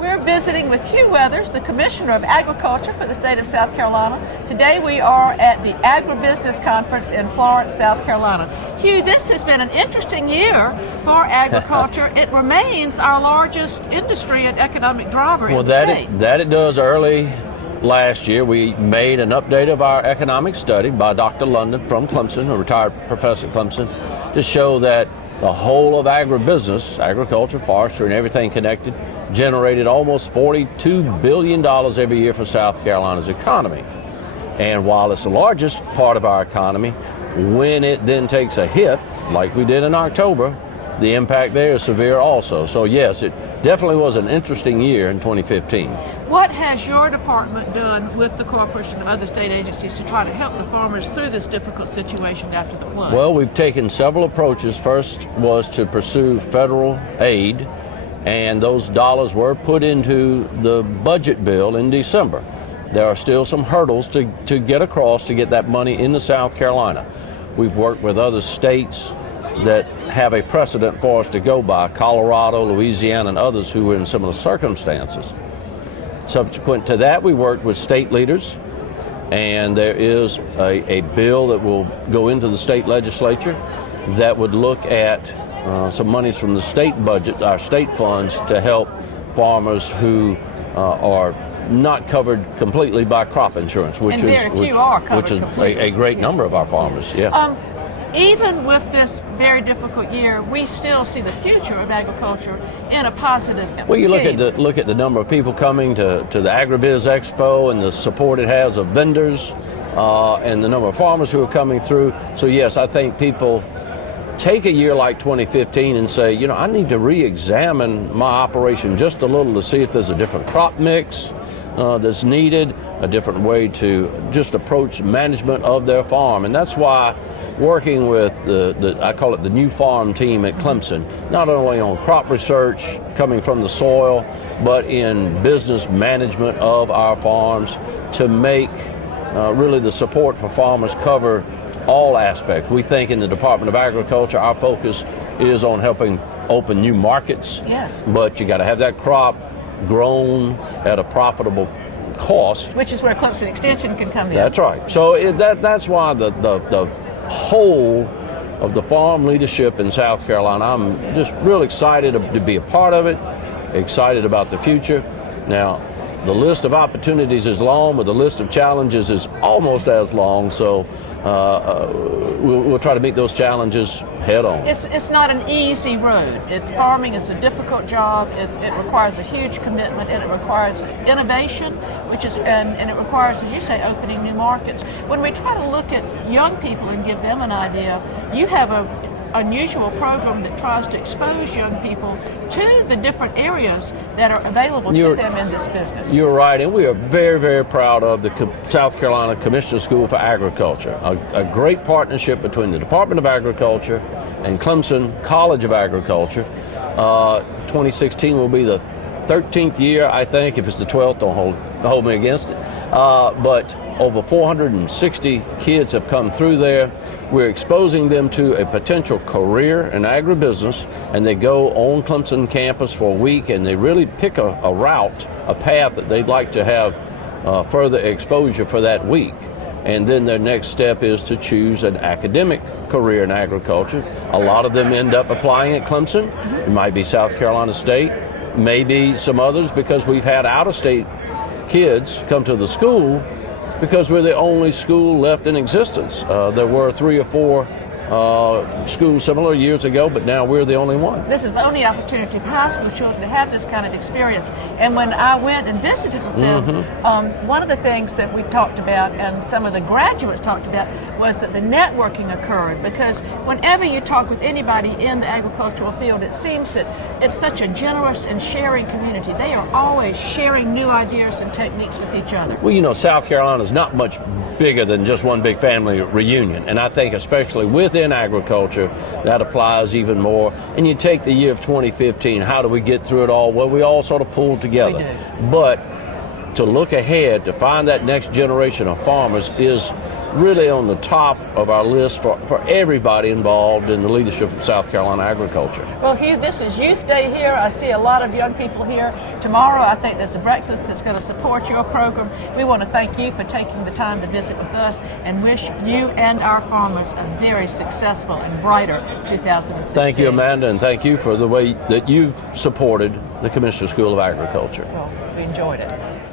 We're visiting with Hugh Weathers, the Commissioner of Agriculture for the state of South Carolina. Today we are at the AgriBiz Conference in Florence, South Carolina. Hugh, this has been an interesting year for agriculture. It remains our largest industry and economic driver in the state. That it does. Early last year, we made an update of our economic study by Dr. London from Clemson, a retired professor at Clemson, to show that the whole of agribusiness, agriculture, forestry, and everything connected, generated almost $42 billion every year for South Carolina's economy. And while it's the largest part of our economy, when it then takes a hit, like we did in October, the impact there is severe also. So yes, it definitely was an interesting year in 2015. What has your department done with the cooperation of other state agencies to try to help the farmers through this difficult situation after the flood? Well, we've taken several approaches. First was to pursue federal aid, and those dollars were put into the budget bill in December. There are still some hurdles to get across to get that money into South Carolina. We've worked with other states that have a precedent for us to go by, Colorado, Louisiana, and others who were in similar circumstances. Subsequent to that, we worked with state leaders, and there is a bill that will go into the state legislature that would look at some monies from the state budget, our state funds, to help farmers who are not covered completely by crop insurance, which is a great number of our farmers. Yeah. Even with this very difficult year, we still see the future of agriculture in a positive scheme. Well, you look at the number of people coming to the AgriBiz Expo and the support it has of vendors and the number of farmers who are coming through. So yes, I think people take a year like 2015 and say, you know, I need to re-examine my operation just a little to see if there's a different crop mix that's needed, a different way to just approach management of their farm. And that's why working with I call it the new farm team at Clemson, not only on crop research coming from the soil, but in business management of our farms to make really the support for farmers cover all aspects. We think in the Department of Agriculture, our focus is on helping open new markets. Yes. But you got to have that crop grown at a profitable cost. Which is where Clemson Extension can come in. That's right. So that's why the whole of the farm leadership in South Carolina, I'm just real excited to be a part of it, excited about the future. Now, the list of opportunities is long, but the list of challenges is almost as long, so we'll try to meet those challenges head on. It's not an easy road. Farming is a difficult job. It requires a huge commitment, and it requires innovation, and it requires, as you say, opening new markets. When we try to look at young people and give them an idea, you have an unusual program that tries to expose young people to the different areas that are available to them in this business. You're right, and we are very, very proud of the South Carolina Commissioner School for Agriculture, a great partnership between the Department of Agriculture and Clemson College of Agriculture. 2016 will be the 13th year, I think. If it's the 12th, don't hold me against it. But over 460 kids have come through there. We're exposing them to a potential career in agribusiness, and they go on Clemson campus for a week, and they really pick a route, a path that they'd like to have further exposure for that week. And then their next step is to choose an academic career in agriculture. A lot of them end up applying at Clemson. It might be South Carolina State, maybe some others, because we've had out-of-state kids come to the school because we're the only school left in existence. There were 3 or 4 schools similar years ago, but now we're the only one. This is the only opportunity for high school children to have this kind of experience. And when I went and visited with them, one of the things that we talked about and some of the graduates talked about was that the networking occurred, because whenever you talk with anybody in the agricultural field, it seems that it's such a generous and sharing community. They are always sharing new ideas and techniques with each other. Well, you know, South Carolina is not much bigger than just one big family reunion, and I think especially within agriculture that applies even more. And you take the year of 2015, how do we get through it all? Well, we all sort of pulled together. We do. But to look ahead, to find that next generation of farmers is really on the top of our list for everybody involved in the leadership of South Carolina agriculture. Well, Hugh, this is Youth Day here. I see a lot of young people here. Tomorrow, I think there's a breakfast that's going to support your program. We want to thank you for taking the time to visit with us and wish you and our farmers a very successful and brighter 2016. Thank you, Amanda, and thank you for the way that you've supported the Commissioner School of Agriculture. Well, we enjoyed it.